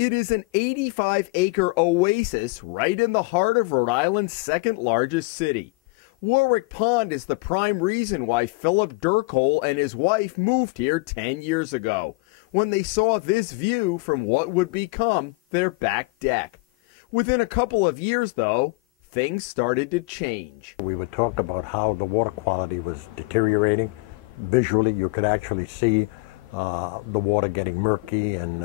It is an 85-acre oasis right in the heart of Rhode Island's second largest city. Warwick Pond is the prime reason why Philip Durkole and his wife moved here 10 years ago, when they saw this view from what would become their back deck. Within a couple of years, though, things started to change. We would talk about how the water quality was deteriorating. Visually, you could actually see the water getting murky and,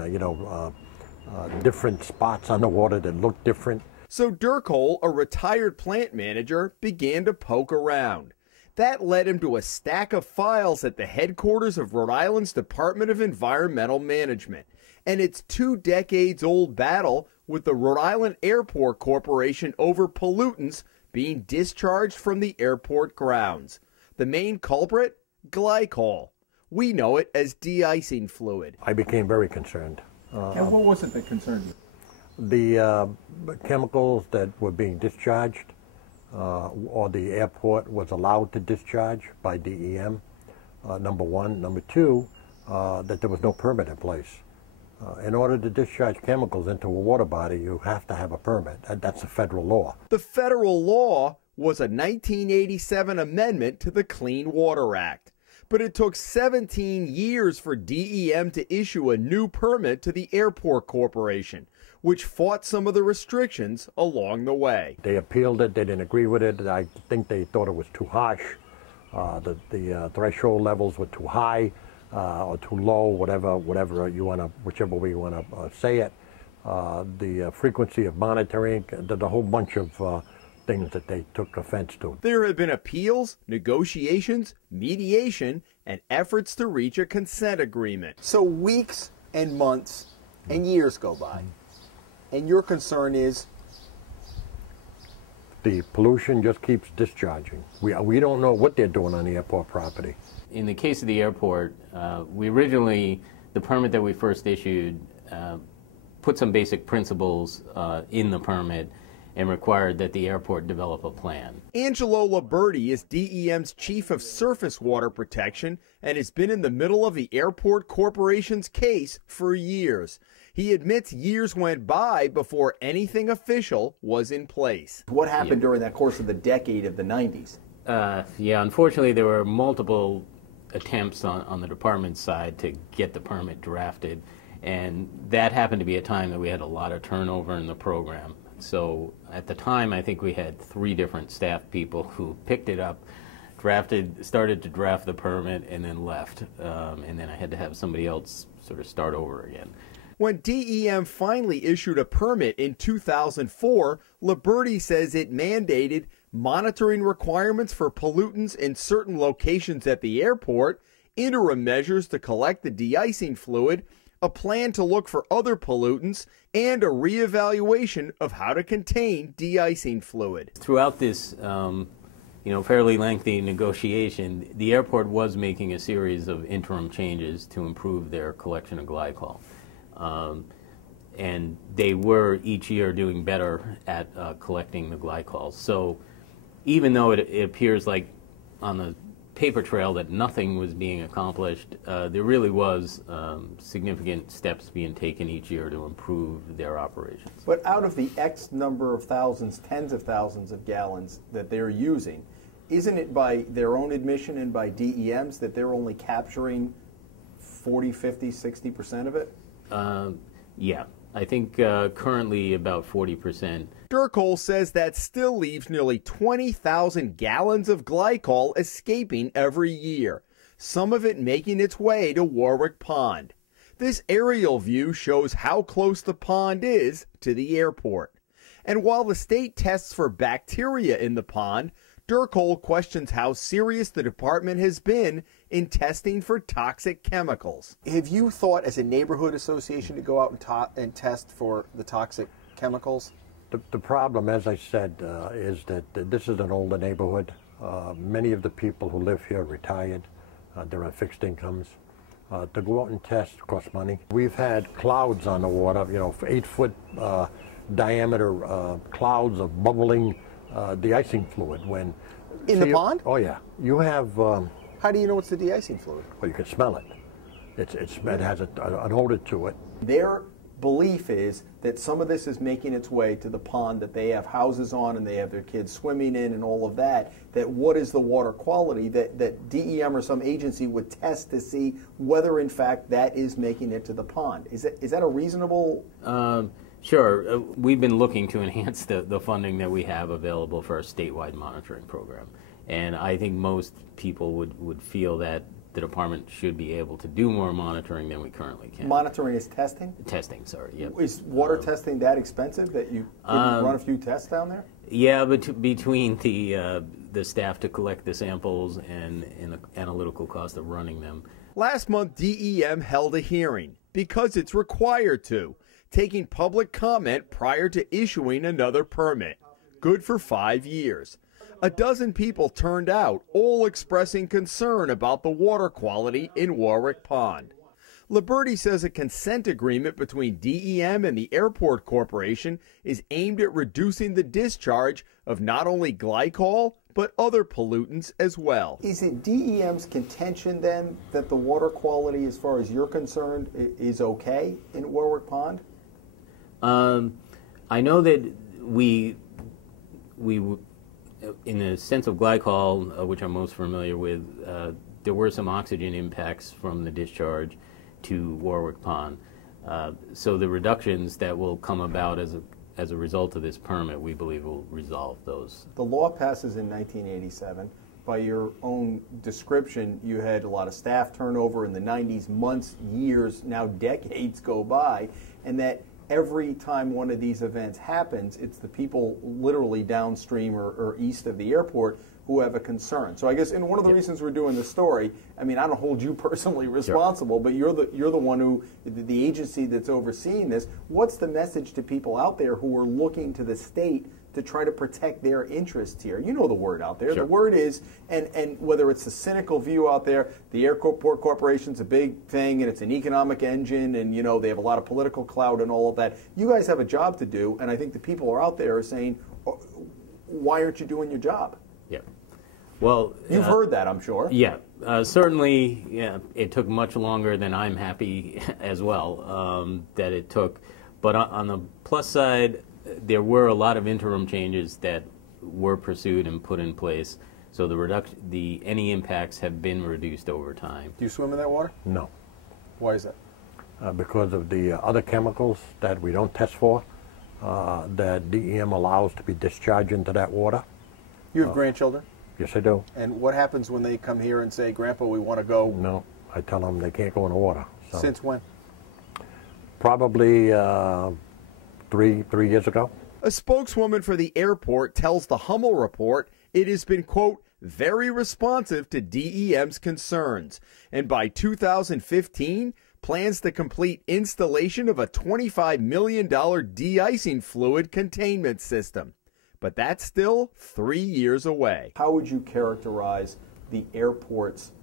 different spots on the water that looked different. So Durkole, a retired plant manager, began to poke around. That led him to a stack of files at the headquarters of Rhode Island's Department of Environmental Management and its 2-decades-old battle with the Rhode Island Airport Corporation over pollutants being discharged from the airport grounds. The main culprit? Glycol. We know it as de-icing fluid. I became very concerned. And what was it that concerned you? The chemicals that were being discharged, or the airport was allowed to discharge by DEM, number one. Number two, that there was no permit in place. In order to discharge chemicals into a water body, you have to have a permit. That's a federal law. The federal law was a 1987 amendment to the Clean Water Act. But it took 17 years for DEM to issue a new permit to the Airport Corporation, which fought some of the restrictions along the way. They appealed it. They didn't agree with it. I think they thought it was too harsh. The threshold levels were too high or too low, whichever way you want to say it. The frequency of monitoring, the whole bunch of things that they took offense to. There have been appeals, negotiations, mediation, and efforts to reach a consent agreement. So weeks and months and years go by, and your concern is? The pollution just keeps discharging. We don't know what they're doing on the airport property. In the case of the airport, the permit that we first issued put some basic principles in the permit and required that the airport develop a plan. Angelo Liberti is DEM's chief of surface water protection and has been in the middle of the Airport Corporation's case for years. He admits years went by before anything official was in place. What happened during that course of the decade of the 90s? Unfortunately there were multiple attempts on the department's side to get the permit drafted, and that happened to be a time that we had a lot of turnover in the program. So at the time, I think we had 3 different staff people who picked it up, started to draft the permit, and then left. And then I had to have somebody else sort of start over again. When DEM finally issued a permit in 2004, Liberti says it mandated monitoring requirements for pollutants in certain locations at the airport, interim measures to collect the de-icing fluid, a plan to look for other pollutants, and a reevaluation of how to contain de-icing fluid. Throughout this fairly lengthy negotiation, the airport was making a series of interim changes to improve their collection of glycol. And they were each year doing better at collecting the glycol. So even though it appears like on the paper trail that nothing was being accomplished, there really was significant steps being taken each year to improve their operations. But out of the X number of thousands, tens of thousands of gallons that they're using, isn't it by their own admission and by DEM's that they're only capturing 40, 50, 60% of it? Yeah, I think currently about 40%. Durkole says that still leaves nearly 20,000 gallons of glycol escaping every year, some of it making its way to Warwick Pond. This aerial view shows how close the pond is to the airport. And while the state tests for bacteria in the pond, Durkole questions how serious the department has been in testing for toxic chemicals. Have you thought as a neighborhood association to go out and test for the toxic chemicals? The problem, as I said, is that this is an older neighborhood. Many of the people who live here are retired. They're on fixed incomes. To go out and test costs money. We've had clouds on the water, 8-foot diameter clouds of bubbling de-icing fluid. In the pond? Oh yeah. You have... How do you know it's the de-icing fluid? Well, you can smell it. It has an odor to it. They're belief is that some of this is making its way to the pond that they have houses on and they have their kids swimming in and all of that, that what is the water quality that DEM or some agency would test to see whether in fact that is making it to the pond. Is that a reasonable... Sure. We've been looking to enhance the funding that we have available for our statewide monitoring program. And I think most people would feel that the department should be able to do more monitoring than we currently can. Monitoring is testing? Testing, sorry. Yep. Is water testing that expensive that you couldn't run a few tests down there? Yeah, but between the staff to collect the samples and the analytical cost of running them. Last month, DEM held a hearing because it's required to, taking public comment prior to issuing another permit. Good for 5 years. A dozen people turned out, all expressing concern about the water quality in Warwick Pond. Liberty says a consent agreement between DEM and the Airport Corporation is aimed at reducing the discharge of not only glycol, but other pollutants as well. Is it DEM's contention then that the water quality, as far as you're concerned, is okay in Warwick Pond? I know that we in the sense of glycol, which I'm most familiar with, there were some oxygen impacts from the discharge to Warwick Pond. So the reductions that will come about as a result of this permit, we believe will resolve those. The law passes in 1987. By your own description, you had a lot of staff turnover in the 90s, months, years, now decades go by, and that every time one of these events happens, it's the people literally downstream or east of the airport who have a concern. So I guess, and one of the reasons we're doing this story, I mean, I don't hold you personally responsible, but you're the one who, the agency that's overseeing this. What's the message to people out there who are looking to the state to try to protect their interests here? You know the word out there. The word is, and whether it's a cynical view out there, the Airport Corporation's a big thing and it's an economic engine and, you know, they have a lot of political clout and all of that. You guys have a job to do, and I think the people are out there are saying, why aren't you doing your job? Yeah. Well, you've heard that, I'm sure. Yeah. Certainly, yeah, it took much longer than I'm happy as well that it took. But on the plus side, there were a lot of interim changes that were pursued and put in place, so any impacts have been reduced over time. Do you swim in that water? No. Why is that? Because of the other chemicals that we don't test for, that DEM allows to be discharged into that water. You have grandchildren? Yes, I do. And what happens when they come here and say, Grandpa, we want to go? No, I tell them they can't go in the water. So. Since when? Probably three years ago. A spokeswoman for the airport tells the Hummel report it has been, quote, very responsive to DEM's concerns, and by 2015 plans to complete installation of a $25 million de-icing fluid containment system. But that's still 3 years away. How would you characterize the airport's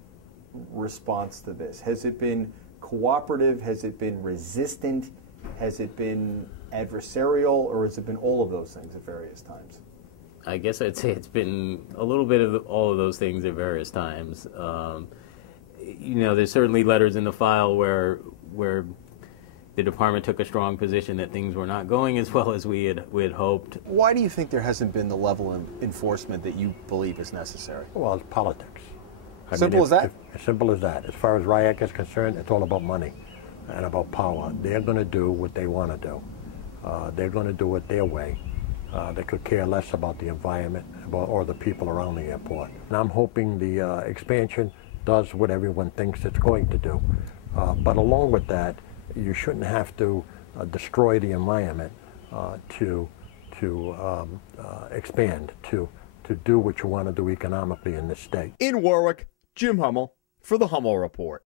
response to this? Has it been cooperative? Has it been resistant? Has it been adversarial, or has it been all of those things at various times? I guess I'd say it's been a little bit of all of those things at various times. You know, there's certainly letters in the file where the department took a strong position that things were not going as well as we had hoped. Why do you think there hasn't been the level of enforcement that you believe is necessary? Well, it's politics. Simple as that? As simple as that. As far as RIAC is concerned, it's all about money and about power. They're going to do what they want to do. They're going to do it their way. They could care less about the environment or the people around the airport. And I'm hoping the expansion does what everyone thinks it's going to do. But along with that, you shouldn't have to destroy the environment to expand, to do what you want to do economically in this state. In Warwick, Jim Hummel for the Hummel Report.